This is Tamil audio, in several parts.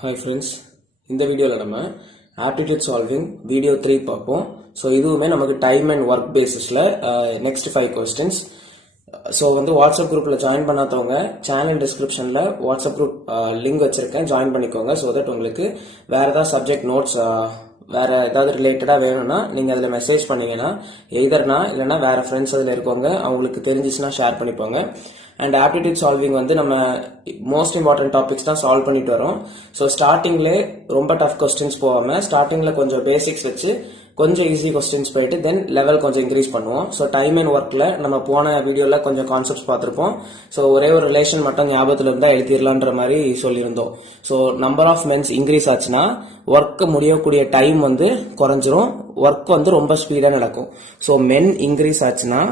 ஹாய் ஃப்ரெண்ட்ஸ், இந்த வீடியோவில் நம்ம ஆப்டிடியூட் சால்விங் வீடியோ 3 பார்ப்போம். ஸோ இதுவுமே நமக்கு டைம் அண்ட் ஒர்க் பேசிஸில் நெக்ஸ்ட் 5 கொஸ்டின்ஸ். ஸோ வாட்ஸ்அப் குரூப்பில் ஜாயின் பண்ணாதவங்க சேனல் டிஸ்கிரிப்ஷனில் வாட்ஸ்அப் குரூப் லிங்க் வச்சுருக்கேன், ஜாயின் பண்ணிக்கோங்க. ஸோ தட் உங்களுக்கு வேறு ஏதாவது சப்ஜெக்ட் நோட்ஸ் வேறு ஏதாவது ரிலேட்டடாக வேணும்னா நீங்கள் அதில் மெசேஜ் பண்ணீங்கன்னா எய்தர்னா இல்லைனா வேறு ஃப்ரெண்ட்ஸ் அதில் இருக்கவங்க அவங்களுக்கு தெரிஞ்சிச்சுன்னா ஷேர் பண்ணிப்போங்க. அண்ட் ஆப்டிடியூட் சால்விங் நம்ம மோஸ்ட் இம்பார்ட்டன்ட் டாபிக்ஸ் தான் சால்வ் பண்ணிட்டு வரோம். ஸோ ஸ்டார்டிங்லேயே ரொம்ப டஃப் கொஸ்டின்ஸ் போகாமல் ஸ்டார்டிங்கில் கொஞ்சம் பேசிக்ஸ் வச்சு கொஞ்சம் ஈஸி கொஸ்டின்ஸ் போயிட்டு தென் லெவல் கொஞ்சம் இன்க்ரீஸ் பண்ணுவோம். ஸோ டைம் அண்ட் ஒர்க்கில் நம்ம போன வீடியோவில் கொஞ்சம் கான்செப்ட்ஸ் பார்த்துருப்போம். ஸோ ஒரே ஒரு ரிலேஷன் மட்டும் ஞாபகத்தில் இருந்தால் எழுதிடலான்ற மாதிரி சொல்லியிருந்தோம். So number of mens increase ஆச்சுன்னா ஒர்க் முடியக்கூடிய டைம் குறைஞ்சிரும், ஒர்க் ரொம்ப ஸ்பீடாக நடக்கும். ஸோ மென் இன்க்ரீஸ் ஆச்சுன்னா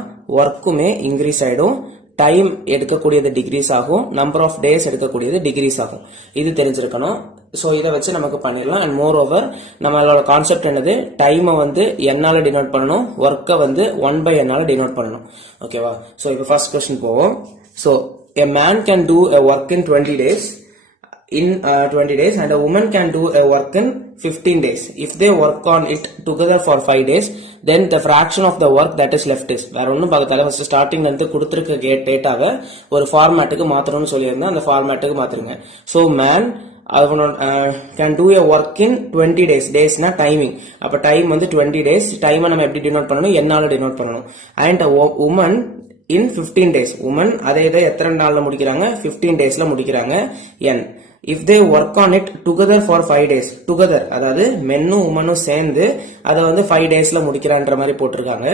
ஒர்க்குமே இன்க்ரீஸ் ஆகிடும், டைம் எடுக்கக்கூடியது டிகிரீஸ் ஆகும், நம்பர் ஆஃப் டேஸ் எடுக்கக்கூடியது டிகிரீஸ் ஆகும். இது தெரிஞ்சிருக்கணும். ஸோ இதை வச்சு நமக்கு பண்ணிடலாம். அண்ட் மோர் ஓவர் நம்மளோட கான்செப்ட் என்னது, டைமை என்னால டினோட் பண்ணணும், ஒர்க்கை 1/n என்னால டினோட் பண்ணணும். ஓகேவா? ஸோ இப்போ ஃபர்ஸ்ட் கொஸ்டின் போவோம். So a man can do a work in 20 days and a woman can do a work in 15 days. If they work on it together for 5 days, then the fraction of the work that is left is. வேற ஒன்றும் பார்க்கல, ஃபர்ஸ்ட் ஸ்டார்டிங்ல இருந்து கொடுத்துருக்க டேட்டாவை ஒரு ஃபார்மேட்டுக்கு மாற்றணும்னு சொல்லியிருந்தேன், அந்த ஃபார்மேட்டுக்கு மாத்திருங்க. So man can do a work in 20 days. டேஸ்னா டைமிங், அப்ப டைம் 20 days. டைமை நம்ம எப்படி டினோட் பண்ணணும், என்னால டினோட் பண்ணணும். And women in 15 days. Women அதே இதை எத்தனை நாள்ல முடிக்கிறாங்க, 15 daysல முடிக்கிறாங்க. n if they work on it together for 5 days. together அதாவது மென்னும் உமனும் சேர்ந்து அதை 5 daysல முடிக்கிறான்ற மாதிரி போட்டிருக்காங்க.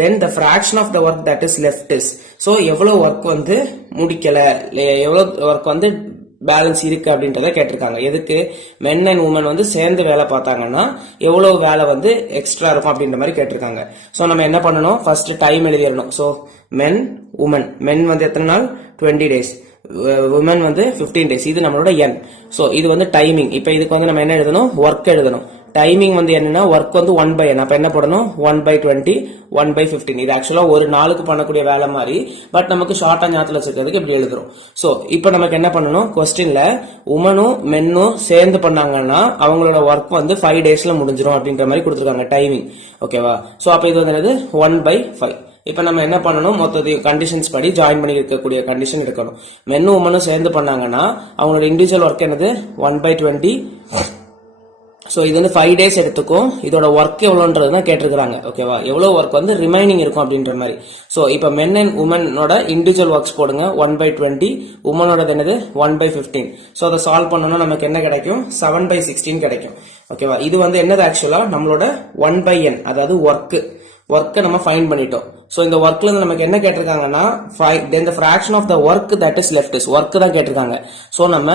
then the fraction of the work that is left is. so எவ்வளவு ஒர்க் முடிக்கல, எவ்வளவு ஒர்க் பேலன்ஸ் இருக்கு அப்படின்றத கேட்டிருக்காங்க. எதுக்கு, மென் அண்ட் உமன் சேர்ந்து வேலை பார்த்தாங்கன்னா எவ்வளவு வேலை எக்ஸ்ட்ரா இருக்கும் அப்படின்ற மாதிரி கேட்டிருக்காங்க. சோ நம்ம என்ன பண்ணணும், ஃபர்ஸ்ட் டைம் எழுதிடணும். சோ மென் உமன், மென் எத்தனை நாள், 20 days, உமன் 15 days. இது நம்மளோட n. சோ இது டைமிங். இப்ப இதுக்கு நம்ம என்ன எழுதணும், ஒர்க் எழுதணும். டைமிங் என்னன்னா ஒர்க் 1/n. அப்ப என்ன போடணும், 1/20 1/15. இது ஆக்சுவலா ஒரு நாளுக்கு பண்ணக்கூடிய வேலை மாதிரி, பட் நமக்கு ஷார்ட்டா ஞாபகத்துல வச்சிருக்கிறதுக்கு இப்படி எழுதுறோம். சோ இப்போ நமக்கு என்ன பண்ணணும், கொஸ்டின்ல உமனும் மென்னும் சேர்ந்து பண்ணாங்கன்னா அவங்களோட ஒர்க் 5 daysல முடிஞ்சிடும் அப்படின்ற மாதிரி கொடுத்துருக்காங்க டைமிங். ஓகேவா? சோ அப்ப இது என்னது 1/5. இப்ப நம்ம என்ன பண்ணணும், மொத்த கண்டிஷன்ஸ் படி ஜாயின் பண்ணி இருக்கக்கூடிய கண்டிஷன் எடுக்கணும். மென்னும் உமனும் சேர்ந்து பண்ணாங்கன்னா அவங்களோட இண்டிவிஜுவல் ஒர்க் என்னது 1/20. சோ இது 5 days எடுத்துக்கும். இதோட ஒர்க் எவ்வளவுன்றதுதான் கேட்டிருக்காங்க. ஓகேவா? எவ்வளவு ஒர்க் ரிமைனிங் இருக்கும் அப்படின்ற மாதிரி. சோ இப்ப மென் அண்ட் உமனோட இண்டிவிஜுவல் ஒர்க்ஸ் போடுங்க. 1/20, உமனோட என்னது 1/15. சோ அதை சால்வ் பண்ணோம்னா நமக்கு என்ன கிடைக்கும், 7/16 கிடைக்கும். ஓகேவா? இது என்னது ஆக்சுவலா நம்மளோட 1/n, அதாவது ஒர்க்கை நம்ம ஃபைண்ட் பண்ணிட்டோம். சோ இந்த ஒர்க்ல நமக்கு என்ன கேட்டிருக்காங்கன்னா then the fraction of the work that is left is. Work தான் கேட்டிருக்காங்க. சோ நம்ம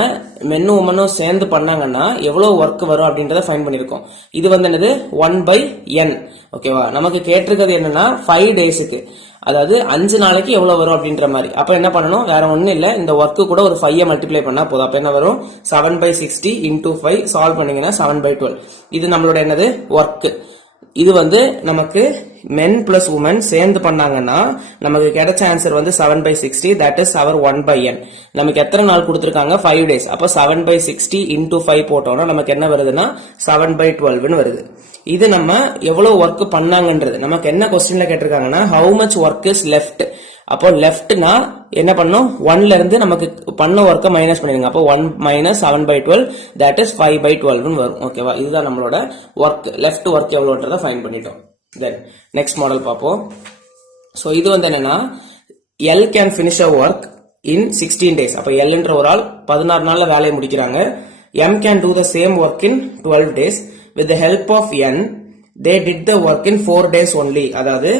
மென்னும் உமனும் சேர்ந்து பண்ணாங்கன்னா எவ்வளவு ஒர்க் வரும் அப்படின்றத ஃபைண்ட் பண்ணிருக்கோம். இது என்னது 1/n. ஓகேவா? நமக்கு கேட்டிருக்கிறது என்னன்னா 5 daysக்கு, அதாவது 5 நாளைக்கு எவ்வளவு வரும் அப்படின்ற மாதிரி. அப்ப என்ன பண்ணணும், வேற ஒண்ணும் இல்ல, இந்த ஒர்க்கு கூட ஒரு 5 மல்டிப்ளை பண்ணா போதும். அப்ப என்ன வரும், 7/60 into 5 சால்வ் பண்ணீங்கன்னா 7/12. இது நம்மளோட என்னது ஒர்க். இது நமக்கு மென் பிளஸ் உமன் சேர்ந்து பண்ணாங்கன்னா நமக்கு கிடைச்ச answer 7/60. That is our 1/n. நமக்கு எத்தனை நாள் கொடுத்திருக்காங்க, 5 days. அப்ப 7/60 into 5 போட்டோம்னா நமக்கு என்ன வருதுன்னா 7/12 வருது. இது நம்ம எவ்வளவு ஒர்க் பண்ணாங்கன்றது நமக்கு என்ன கொஸ்டின்ல கேட்டிருக்காங்கன்னா how much work is left. அப்போ லெஃப்ட்னா என்ன பண்ணும், 1ல இருந்து நமக்கு பண்ண ஒர்க்கை மைனஸ் பண்ணிடுங்க. அப்போ 1 - 7/12 தட் இஸ் 5/12 வரும். ஓகேவா? இதுதான் நம்மளோட ஒர்க், லெஃப்ட் ஒர்க் எவ்வளவுன்றத ஃபைண்ட் பண்ணிட்டோம். தென் நெக்ஸ்ட் மாடல் பார்ப்போம். சோ இது என்னன்னா L can finish a work in 16 days. அப்ப Lன்ற ஒரு ஆள் 14 நாள்ல வேலையை முடிக்கிறாங்க. M can do the same work in 12 days. With the help of N they did the work in 4 days only. அதாவது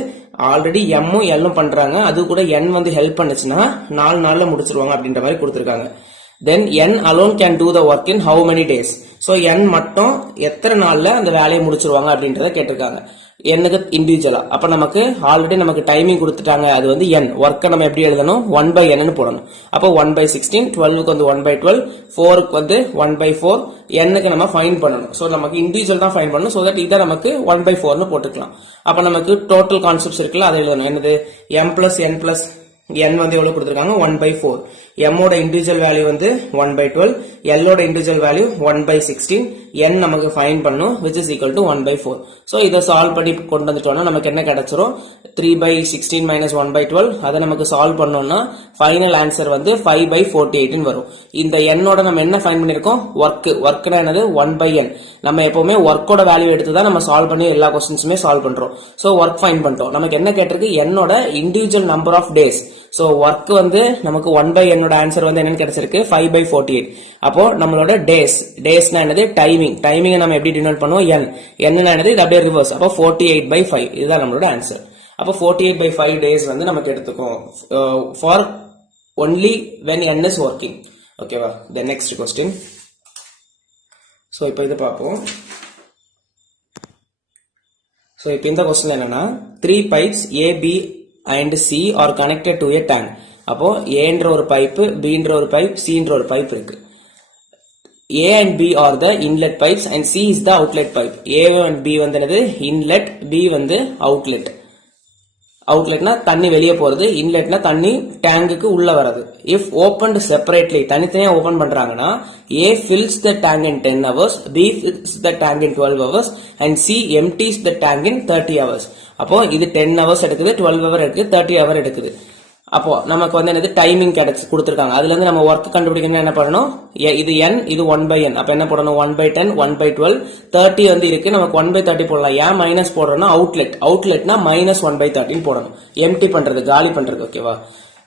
ஆல்ரெடி எம்மும் எல்லும் பண்றாங்க, அது கூட n ஹெல்ப் பண்ணுச்சுன்னா 4 நாள்ல முடிச்சிருவாங்க அப்படின்ற மாதிரி கொடுத்திருக்காங்க. then n alone can do the work in how many days. so n மட்டும் எத்தனை நாள்ல அந்த வேலையை முடிச்சிருவாங்க அப்படின்றத கேட்டிருக்காங்க. என்னக்கு இண்டிவிஜுவலா. அப்ப நமக்கு ஆல்ரெடி நமக்கு டைமிங் கொடுத்துட்டாங்க, அது n. ஒர்க்கை நம்ம எப்படி எழுதணும், 1/n போடணும். அப்போ 1/16, 12க்கு 1/12, 4க்கு 1/4, n-க்கு நம்ம ஃபைண்ட் பண்ணணும். சோ நமக்கு இண்டிவிஜுவல் தான் ஃபைண்ட் பண்ணணும். சோ தட் இதை நமக்கு 1/4ன்னு போட்டுக்கலாம். அப்ப நமக்கு டோட்டல் கான்செப்ட்ஸ் இருக்குல்ல, அதை எழுதணும். என்னது m plus n plus n எவ்வளவு கொடுத்திருக்காங்க, 1/4. m ஓட இண்டிவிஜுவல் வேல்யூ வந்து 1/12, l ஓட இண்டிவிஜுவல் வேல்யூ 1/16, n நமக்கு ஃபைண்ட் பண்ணனும் which is equal to 1/4. So இத சால்வ் பண்ணி கொண்டு வந்துட்டோம்னா நமக்கு என்ன கிடைச்சிரும் 3/16 minus 1/12. அத நமக்கு சால்வ் பண்ணோம்னா ஃபைனல் ஆன்சர் வந்து 5/48 ன்னு வரும். இந்த n ஓட நம்ம என்ன ஃபைண்ட் பண்ணிருக்கோம் வர்க்னா என்னது 1/n. நம்ம எப்பவுமே வர்க்கோட வேல்யூ எடுத்து தான் நம்ம சால்வ் பண்ணி எல்லா क्वेश्चंसமே சால்வ் பண்றோம். சோ வர்க் ஃபைண்ட் பண்ணிட்டோம். நமக்கு என்ன கேட்டிருக்கு n ஓட individual number of days. So work வந்து நமக்கு 1/n ஓட ஆன்சர் வந்து என்னன்னு கிடைச்சிருக்கு 5/48. அப்போ நம்மளோட டேஸ்னா என்னது டைமிங் நம்ம எப்படி டினோட் பண்ணுவோம் n னா என்னது இது அப்படியே ரிவர்ஸ். அப்போ 48/5 இதுதான் நம்மளோட ஆன்சர். அப்போ 48/5 டேஸ் வந்து நமக்கு எடுத்துக்கும் for only when n is working. ஓகேவா? the next question. சோ இப்போ இது பாப்போம். சோ இப்போ இந்த क्वेश्चन என்னன்னா 3 pipes A, B and C are connected to a tank. அப்போ A என்ற ஒரு பைப், B என்ற ஒரு பைப், C என்ற ஒரு பைப் இருக்கு. A and B are the inlet pipes and C is the outlet pipe. A and B வந்து என்னது inlet, B வந்து outlet. அவுட்லெட்னா தண்ணி வெளியே போறது, இன்லெட்னா தண்ணி டேங்குக்கு உள்ள வரது. இஃப் ஓபன்ட் செப்பரேட்லி தனித்தனியா ஓபன் பண்றாங்கன்னா A fills the tank in 10 hours, B fills the tank in 12 hours and C empties the tank in 30 hours. அப்போ இது 10 hours எடுக்குது, 12 hour எடுக்குது, 30 hour எடுக்குது. அப்போ நமக்கு வந்து என்னது டைமிங் கொடுத்திருக்காங்க. அதுல இருந்து நம்ம வர்க் கண்டுபிடிக்கணும். என்ன பண்ணணும், இது n, இது 1/n. அப்ப என்ன போடணும் 1/10, 1/12, 30 வந்து இருக்கு, நமக்கு 1/30 போடலாம். ஏன் மைனஸ் போடுறோம்னா அவுட்லெட்னா -1/13 போடணும். எம்டி பண்றது, காலி பண்றது. ஓகேவா?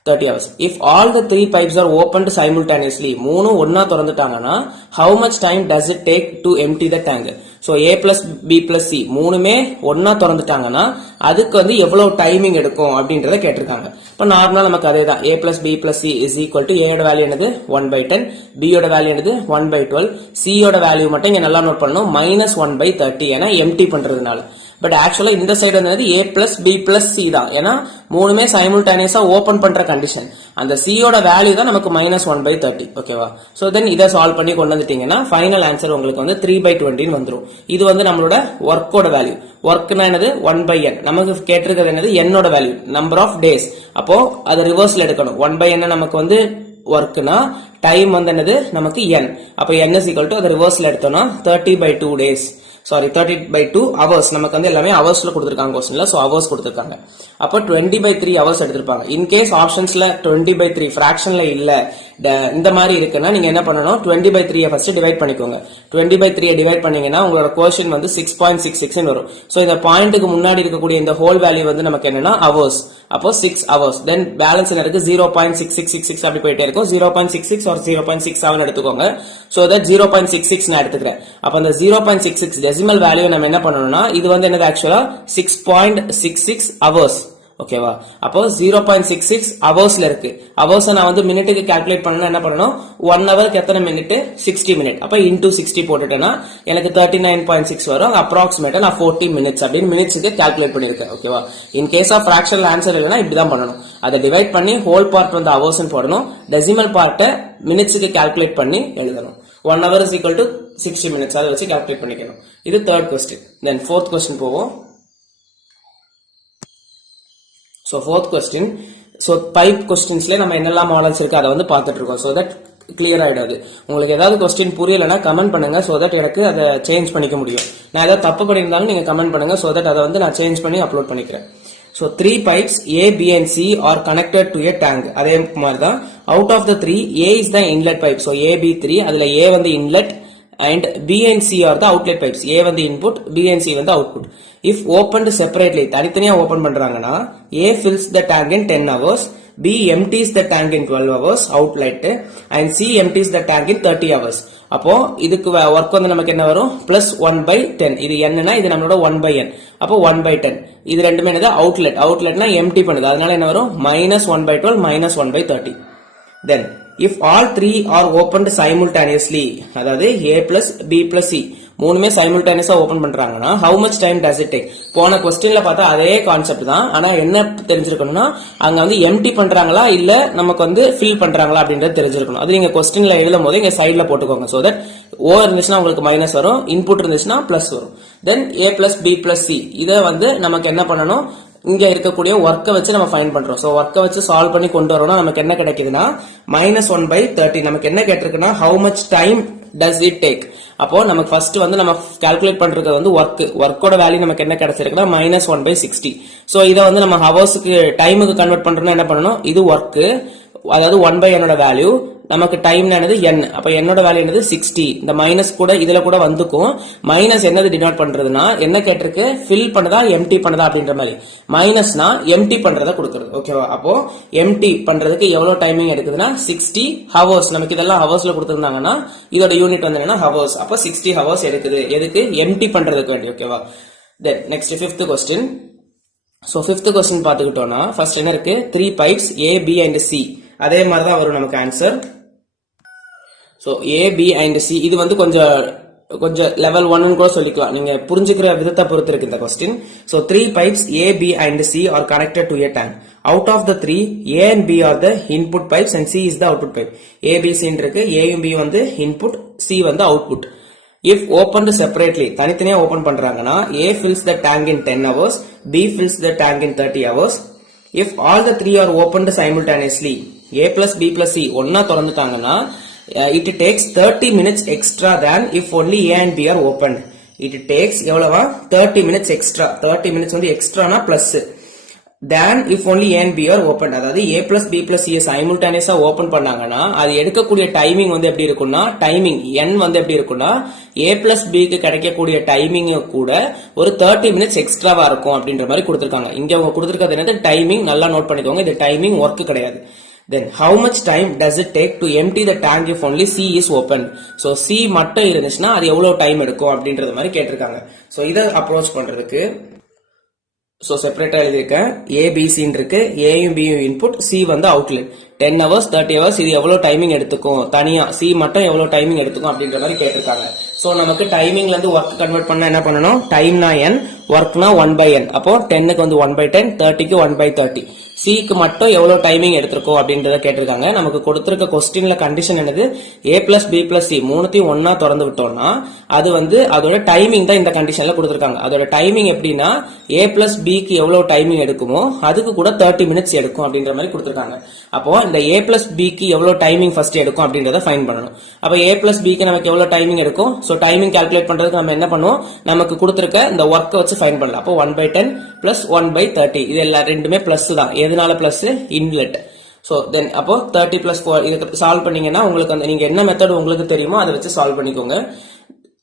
30 hours. If all the 3 pipes are opened simultaneously, மூணும் ஒன்னா திறந்துட்டாங்கன்னா how much time does it take to empty the tank? So A plus B plus C மூணுமே ஒன்னா திறந்துட்டாங்கன்னா அதுக்கு வந்து எவ்வளவு டைமிங் எடுக்கும் அப்படின்றத கேட்டிருக்காங்க. இப்ப நார்மலா நமக்கு அதேதான். A plus B plus C is equal to A யோட வேல்யூ என்னது 1/10, B யோட வேல்யூ என்னது 1/12, C யோட வேல்யூ மட்டும் இங்க நல்லா நோட் பண்ணணும் -1/30 ஏன்னா எம்டி பண்றதுனால. பட் ஆக்சுவலா இந்த சைடு வந்து A plus B plus C தான். ஏன்னா மூணுமே சைமல்டேனியஸா ஓபன் பண்ற கண்டிஷன். அந்த C யோட வேல்யூ தான் நமக்கு -1/30. ஓகேவா? சோ தென் இதை சால்வ் பண்ணி கொண்டு வந்துட்டீங்கன்னா ஃபைனல் ஆன்சர் உங்களுக்கு வந்து 3/20 வந்துரும். இது வந்து நம்மளோட வர்க்கோட வேல்யூ. வர்க்னா என்னது 1/n. நமக்கு கேட்டிருக்கிறது என்னது n ஓட வேல்யூ, நம்பர் ஆஃப் டேஸ். அப்போ அது ரிவர்ஸ்ல எடுக்கணும். 1/n நமக்கு வந்து வர்க்னா டைம் வந்து என்னது நமக்கு n. அப்போ n is equal to அது ரிவர்ஸ்ல எடுத்தோம்னா 30/2 days. Sorry 30/2 hours. நமக்கு வந்து எல்லாமே ஹவர்ஸ்ல கொடுத்திருக்காங்க क्वेश्चनல. சோ ஹவர்ஸ் கொடுத்திருக்காங்க. அப்ப 20/3 ஹவர்ஸ் எடுத்திருப்பாங்க. இன் கேஸ் ஆப்ஷன்ஸ்ல 20/3 ஃபிராக்ஷன்ல இல்ல இந்த மாதிரி இருக்குன்னா நீங்க என்ன பண்ணணும் 20/3 ஃபர்ஸ்ட் டிவைட் பண்ணிக்கோங்க. 20/3 டிவைட் பண்ணீங்கன்னா உங்களோட கோஷன் வந்து 6.66 வரும். சோ இந்த பாயிண்ட்க்கு முன்னாடி இருக்கக்கூடிய இந்த ஹோல் வேல்யூ வந்து நமக்கு என்னன்னா ஹவர்ஸ். அப்போ 6 hours. தென் பேலன்ஸ் என்ன இருக்கு 0.6666 அப்படி போயிட்டே இருக்கும். 0.66 or 0.67 எடுத்துக்கோங்க. சோ தட் 0.66 நான் எடுத்துக்கிறேன். அப்ப அந்த 0.66 டெசிமல் வேல்யூ நம்ம என்ன பண்ணணும்னா இது வந்து என்னது ஆக்சுவலா 6.66 hours. ஓகேவா? அப்போ 0.66 ஹவர்ஸ்ல இருக்கு. ஹவர்ஸ் நான் வந்து மினிட்டுக்கு கால்குலேட் பண்ணனும். என்ன பண்ணனும் 1 ஹவருக்கு எத்தனை மினிட் 60 மினிட். அப்ப இன்டு 60 போட்டுட்டேன்னா எனக்கு 39.6 வரும். அப்ராக்சிமேட்டா நான் 40 மினிட்ஸ் அப்படின்னு மினிட்ஸ்க்கு கால்குலேட் பண்ணிருக்கேன். ஓகேவா? In case of fractional answer இல்லனா இப்படி தான் பண்ணனும். அதை டிவைட் பண்ணி ஹோல் பார்ட் வந்து ஹவர்ஸ் போடணும். டெசிமல் பார்ட்ட மினிட்ஸ்க்கு கால்குலேட் பண்ணி எழுதணும். 1 hour is equal to 60 minutes. அதை வச்சு கால்குலேட் பண்ணிக்கணும். இது தேர்ட் கொஸ்டின். தென் ஃபோர்த் கொஸ்டின் போவோம். So fourth question. So pipe questionsல நம்ம என்னெல்லாம் மாடல்ஸ் இருக்கு அதை வந்து பார்த்துட்டு இருக்கோம். So that clear ஆயிடாது. உங்களுக்கு ஏதாவது கொஸ்டின் புரியலனா கமெண்ட் பண்ணுங்க. So that எனக்கு அதை சேஞ்ச் பண்ணிக்க முடியும். நான் ஏதாவது தப்பு பண்ணியிருந்தாலும் நீங்க கமெண்ட் பண்ணுங்க. So that அதை வந்து நான் சேஞ்ச் பண்ணி அப்லோட் பண்ணிக்கிறேன். So 3 pipes A, B and C are connected to a tank. அதே மாதிரி தான். Out of the 3, A is the inlet pipe. So A, B 3. அதுல A வந்து inlet and B and C are the outlet pipes. A வந்து input, B and C வந்து output. If opened separately, தனித்தனியா ஓபன் பண்றாங்கன்னா A fills the tank in 10 hours, B empties the tank in 12 hours outlet and C empties the tank in 30 hours. அப்போ இதுக்கு வர்க் வந்து நமக்கு என்ன வரும் +1/10. இது என்னன்னா இது நம்மளோட 1/n. அப்போ 1/10. இது ரெண்டுமே என்னது அவுட்லெட்னா எம்டி பண்ணுது. அதனால என்ன வரும் -1/12 -1/30. Then if all 3 are opened simultaneously, அதாவது A plus B plus C மூணுமே சைமல்டேனியஸா ஓபன் பண்றாங்கன்னா how much time does it take? போன क्वेश्चनல பார்த்தா அதே கான்செப்ட் தான். ஆனா என்ன தெரிஞ்சிருக்கணும்னா அங்க வந்து எம்டி பண்றாங்களா இல்ல நமக்கு வந்து ஃபில் பண்றாங்களா அப்படின்றது தெரிஞ்சிருக்கணும். அது நீங்க क्वेश्चनல எழுதும்போது இங்க சைடுல போட்டுக்கோங்க. சோ தட் O இருந்துச்சுன்னா உங்களுக்கு மைனஸ் வரும், இன்புட் இருந்துச்சுன்னா பிளஸ் வரும். தென் A plus B plus C இத வந்து நமக்கு என்ன பண்ணணும் இங்க இருக்கக்கூடிய ஒர்க்கை வச்சு நம்ம ஃபைண்ட் பண்றோம். சோ ஒர்க்கை வச்சு சால்வ் பண்ணி கொண்டு வரோம்னா நமக்கு என்ன கிடைக்குதுன்னா -1/30. நமக்கு என்ன கேட்டிருக்குன்னா how much time does it take. அப்போ நமக்கு ஃபர்ஸ்ட் வந்து நம்ம கால்குலேட் பண்றது வந்து ஒர்க்கோட வேல்யூ நமக்கு என்ன கிடைச்சிருக்குன்னா -1/60. சோ இதை வந்து நம்ம ஹவர்ஸ்க்கு டைமுக்கு கன்வெர்ட் பண்றோம்னா என்ன பண்ணணும், இது ஒர்க், அதாவது 1/n வேல்யூ, நமக்கு டைம் என்னது n, அப்ப என்னோட வேல்யூ என்னது 60. இந்த மைனஸ் கூட இதுல கூட வந்துக்கும். மைனஸ் என்னது டினோட் பண்றதுன்னா என்ன கேட்டிருக்கு, ஃபில் பண்ணதா எம்டி பண்ணதா அப்படின்ற மாதிரி. மைனஸ்னா எம்டி பண்றத கொடுக்குறது. ஓகேவா, அப்போ எம்டி பண்றதுக்கு எவ்வளவு டைமிங் எடுக்குதுன்னா 60 ஹவர்ஸ். நமக்கு இதெல்லாம் ஹவர்ஸ்ல கொடுத்திருந்தாங்கன்னா இதோட யூனிட் வந்து என்னன்னா ஹவர்ஸ். அப்ப 60 ஹவர்ஸ் எடுக்குது எதுக்கு, எம்டி பண்றதுக்கு வேண்டி. ஓகேவா, then next 5th question. So 5th question பாத்துக்கிட்டோம்னா ஃபர்ஸ்ட் என்ன இருக்கு, 3 pipes A, B and C. அதே மாதிரி தான் வரும் நமக்கு answer. So A, B and C இது வந்து கொஞ்சம் லெவல் 1 கூட சொல்லிக்கலாம், நீங்க புரிஞ்சுக்கிற விதத்தை பொறுத்து இருக்கு இந்த question. So 3 pipes A, B and C are connected to a tank. Out of the 3, A and B are the input pipes and C is the output pipe. A, B, C இருக்கு, A யும் B வந்து input, C வந்து output. If opened separately, தனித்தனியா ஓபன் பண்றாங்கன்னா A fills the tank in 10 hours, B fills the tank in 30 hours. If all the 3 are opened simultaneously, A plus B plus C ஒன்னா திறந்துட்டாங்கன்னா it takes 30 minutes extra than if only A and B are opened. It takes எவ்வளவா 30 minutes extra. 30 minutes வந்து எக்ஸ்ட்ரானா plus than if only A and B are opened. அதாவது A plus B plus C simultaneously open பண்ணாங்கன்னா அது எடுக்கக்கூடிய டைமிங் வந்து எப்படி இருக்கும்னா, டைமிங் n வந்து எப்படி இருக்கும்னா A plus B க்கு கிடைக்கக்கூடிய டைமிங் கூட ஒரு 30 minutes எக்ஸ்ட்ராவா இருக்கும் அப்படின்ற மாதிரி கொடுத்திருக்காங்க. இங்க அவங்க கொடுத்திருக்கிறது என்னது, டைமிங். நல்லா நோட் பண்ணிக்கோங்க, இது டைமிங், ஒர்க் கிடையாது. Then how much time does it take to empty the tank if only C is open? So C மட்டும் இருந்துச்சுன்னா அது எவ்வளவு டைம் எடுக்கும் அப்படின்றது மாதிரி கேட்டிருக்காங்க. சோ இதை அப்ரோச் பண்றதுக்கு சோ செப்பரேட்டா எழுதியிருக்கேன். A, B, C இருக்கு, A யும் B யும் இன்புட், C வந்து அவுட்லெட். 10 hours 30 hours இது எவ்வளவு டைமிங் எடுத்துக்கும், தனியா C மட்டும் எவ்வளவு டைமிங் எடுத்துக்கும் அப்படின்ற மாதிரி கேட்டிருக்காங்க. சோ நமக்கு டைமிங்ல இருந்து ஒர்க் கன்வெர்ட் பண்ணா என்ன பண்ணணும், டைம்னா n, ஒர்க்னா 1/n. அப்போ 10க்கு வந்து 1/10, 30க்கு 1/30. Cக்கு மட்டும் எவ்வளவு டைமிங் எடுத்திருக்கோம் அப்படின்றத கேட்டிருக்காங்க. நமக்கு கொடுத்திருக்க கொஸ்டின்ல கண்டிஷன் என்னது, A plus B plus C மூணுத்தையும் ஒன்னா திறந்து விட்டோம்னா அது வந்து அதோட டைமிங் தான் இந்த கண்டிஷன்ல கொடுத்திருக்காங்க. அதோட டைமிங் எப்படின்னா A plus B க்கு எவ்வளவு டைமிங் எடுக்குமோ அதுக்கு கூட 30 minutes எடுக்கும் அப்படின்ற மாதிரி கொடுத்திருக்காங்க. அப்போ இந்த A plus B க்கு எவ்வளவு டைமிங் ஃபர்ஸ்ட் எடுக்கும் அப்படின்றத ஃபைண்ட் பண்ணணும். அப்ப A plus B க்கு நமக்கு எவ்வளவு டைமிங் எடுக்கும், சோ டைமிங் கால்குலேட் பண்றதுக்கு நம்ம என்ன பண்ணுவோம், நமக்கு கொடுத்திருக்க இந்த ஒர்க்கை வச்சு ஃபைண்ட் பண்ணலாம். அப்போ 1/10 plus 1/30 இது எல்லாம் ரெண்டுமே பிளஸ் தான். எதனால பிளஸ், இன்லெட். சோ தென் அப்போ 30 plus 4 இதுக்கு சால்வ் பண்ணீங்கன்னா உங்களுக்கு அந்த நீங்க என்ன மெத்தட் உங்களுக்கு தெரியுமோ அதை வச்சு சால்வ் பண்ணிக்கோங்க.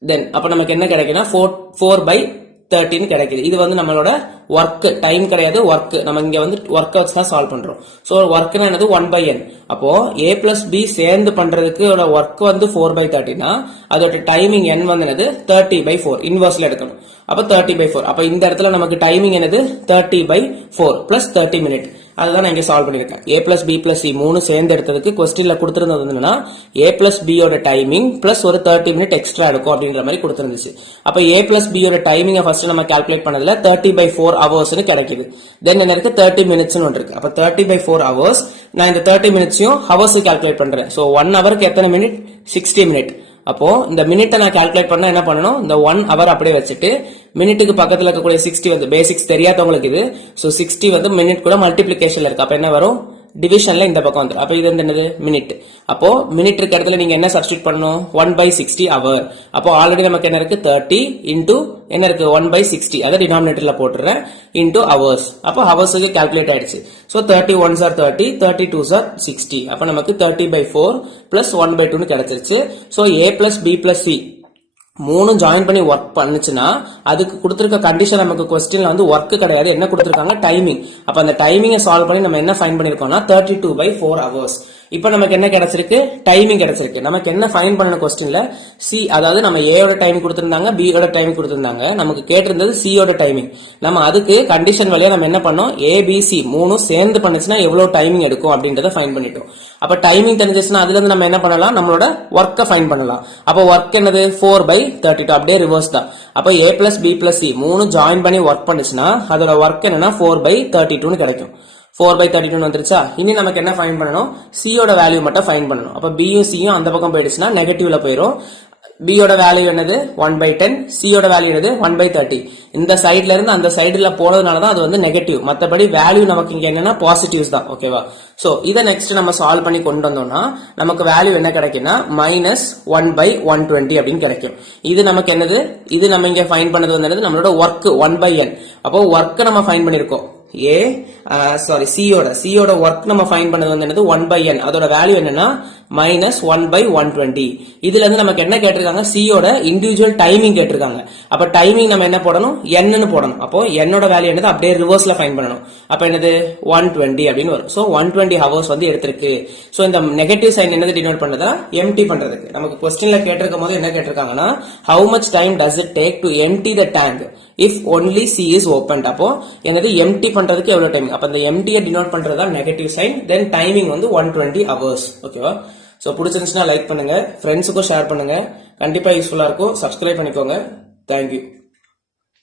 தென் அப்ப நமக்கு என்ன கிடைக்குன்னா 4/13 கிடைக்குது. இது வந்து நம்மளோட ஒர்க், டைம் கிடையாது, ஒர்க். நம்ம இங்க வந்து ஒர்க்கை வச்சு தான் சால்வ் பண்றோம். சோ ஒர்க்னா என்னது 1/n. அப்போ A plus B சேர்ந்து பண்றதுக்கு ஒர்க் வந்து 4/30னா அதோட டைமிங் n வந்து என்னது 30/4 இன்வெர்ஸ்ல எடுக்கணும். அப்ப 30/4. அப்ப இந்த இடத்துல நமக்கு டைமிங் என்னது 30/4 plus 30 minute. அதுதான் நான் இங்க சால்வ் பண்ணிருக்கேன். A plus B plus C மூணு சேர்ந்து எடுத்ததுக்கு கொஸ்டின்ல கொடுத்திருந்தது என்னன்னா A plus B யோட டைமிங் பிளஸ் ஒரு 30 minute எக்ஸ்ட்ரா எடுக்கும் அப்படின்ற மாதிரி கொடுத்திருந்துச்சு. அப்ப A plus B யோட டைமிங்கை ஃபர்ஸ்ட் நம்ம கால்குலேட் பண்ணதுல 30/4 ஹவர்ஸ்னு கிடைக்குது. தென் என்ன இருக்கு 30 minutes ஒன்று இருக்கு. அப்ப 30/4 ஹவர்ஸ். நான் இந்த 30 minutesயும் ஹவர்ஸ் கால்குலேட் பண்றேன். சோ 1 ஹவருக்கு எத்தனை மினிட், 60 minute. அப்போ இந்த மினிட்டை நான் கால்குலேட் பண்ணா என்ன பண்ணணும், இந்த 1 ஹவர் அப்படியே வச்சுட்டு மினிட்டுக்கு பக்கத்துல இருக்கக்கூடிய 60 வந்து பேசிக்ஸ் தெரியாதவங்களுக்கு இது. சோ 60 வந்து மினிட் கூட மல்டிப்ளிகேஷன்ல இருக்கு. அப்ப என்ன வரும், டிவிஷன்ல இந்த பக்கம் வந்துடும். அப்ப இது என்னது மினிட். அப்போ மினிட் இருக்க இடத்துல நீங்க என்ன சப்ஸ்டிட் பண்ணணும், 1/60 ஹவர். அப்போ ஆல்ரெடி நமக்கு என்ன இருக்கு 30 இன்டூ என்ன இருக்கு 1/60, அதை டினாமினேட்டர்ல போட்டுறேன், இன்டூ ஹவர்ஸ். அப்போ ஹவர்ஸுக்கு கால்குலேட் ஆயிடுச்சு. So 30 1s are 30, 30 2s are 60. அப்ப நமக்கு 30/4 பிளஸ் 1/2 கிடைச்சிருச்சு. So A plus B plus C மூணு ஜாயின் பண்ணி ஒர்க் பண்ணுச்சுன்னா அதுக்கு கொடுத்திருக்க கண்டிஷன் நமக்கு கொஸ்டின்ல வந்து ஒர்க் கிடையாது, என்ன கொடுத்திருக்காங்க, டைமிங். அப்ப அந்த டைமிங்கை சால்வ் பண்ணி நம்ம என்ன ஃபைண்ட் பண்ணிருக்கோம்னா 32/4 hours. இப்ப நமக்கு என்ன கிடைச்சிருக்கு, டைமிங் கிடைச்சிருக்கு. நமக்கு என்ன ஃபைண்ட் பண்ண கொஸ்டின்ல சி, அதாவது நம்ம ஏயோட டைமிங் கொடுத்திருந்தாங்க, பி யோட டைமிங் கொடுத்திருந்தாங்க, நமக்கு கேட்டிருந்தது சி யோட டைமிங். நம்ம அதுக்கு கண்டிஷன் வழியா நம்ம என்ன பண்ணோம், ஏபிசி மூணு சேர்ந்து பண்ணுச்சுன்னா எவ்வளவு டைமிங் எடுக்கும் அப்படின்றத ஃபைண்ட் பண்ணிட்டோம். அப்ப டைமிங் தெரிஞ்சிச்சுன்னா அதுல இருந்து நம்ம என்ன பண்ணலாம், நம்மளோட ஒர்க்கை ஃபைண்ட் பண்ணலாம். அப்ப ஒர்க் என்னது 4/32, அப்படியே ரிவர்ஸ் தான். அப்ப A plus B plus C மூணு ஜாயின் பண்ணி ஒர்க் பண்ணுச்சுன்னா அதோட ஒர்க் என்னன்னா 4/32 கிடைக்கும். 4/32 வந்துருச்சா. இனி நமக்கு என்ன ஃபைண்ட் பண்ணணும், C யோட வேல்யூ மட்டும் ஃபைண்ட் பண்ணணும். அப்ப B யும் C யும் அந்த பக்கம் போயிடுச்சுன்னா நெகட்டிவ்ல போயிடும். B யோட வேல்யூ என்னது 1/10, C யோட வேல்யூ என்னது 1/30. இந்த சைடுல இருந்து அந்த சைடுல போனதுனால தான் அது வந்து நெகட்டிவ். மத்தபடி வேல்யூ நமக்கு இங்க என்னன்னா பாசிட்டிவ்ஸ் தான். ஓகேவா? சோ இத நெக்ஸ்ட் நம்ம சால்வ் பண்ணி கொண்டு வந்தோம்னா நமக்கு வேல்யூ என்ன கிடைக்கும்னா -1/120 அப்படின்னு கிடைக்கும். இது நமக்கு என்னது, இது நம்ம இங்க ஃபைண்ட் பண்ணது வந்து நம்மளோட ஒர்க் 1/n. அப்போ ஒர்க் நம்ம ஃபைண்ட் பண்ணிருக்கோம். சியோட ஒர்க் நம்ம ஃபைண்ட் பண்ணது வந்து என்னது 1/n. அதோட வேல்யூ என்னன்னா -1/120. இதுல இருந்து நமக்கு என்ன கேட்டிருக்காங்க, சியோட இண்டிவிஜுவல் டைமிங் கேட்டிருக்காங்க. அப்ப டைமிங் நம்ம என்ன போடணும், n போடணும். அப்போ என்னோட வேல்யூ என்னது அப்படியே ரிவர்ஸ்ல ஃபைண்ட் பண்ணணும். அப்ப என்னது 120 அப்படின்னு வரும். சோ 120 ஹவர்ஸ் வந்து எடுத்திருக்கு. சோ இந்த நெகட்டிவ் சைன் என்னது டினோட் பண்றதா, எம்டி பண்றதுக்கு. நமக்கு क्वेश्चनல கேட்டிருக்கும் போது என்ன கேட்டிருக்காங்கன்னா, how much time does it take to empty the tank if only C is opened. அப்போ என்னது எம்டி பண்றதுக்கு எவ்வளவு டைம். அப்ப இந்த எம்டியை டினோட் பண்றதா நெகட்டிவ் சைன். தென் டைமிங் வந்து 120 ஹவர்ஸ். ஓகேவா? சோ பிடிச்சிருந்துச்சுன்னா லைக் பண்ணுங்க, ஃப்ரெண்ட்ஸுக்கும் ஷேர் பண்ணுங்க. கண்டிப்பா யூஸ்ஃபுல்லா இருக்கும். சப்ஸ்கிரைப் பண்ணிக்கோங்க. தேங்க்யூ.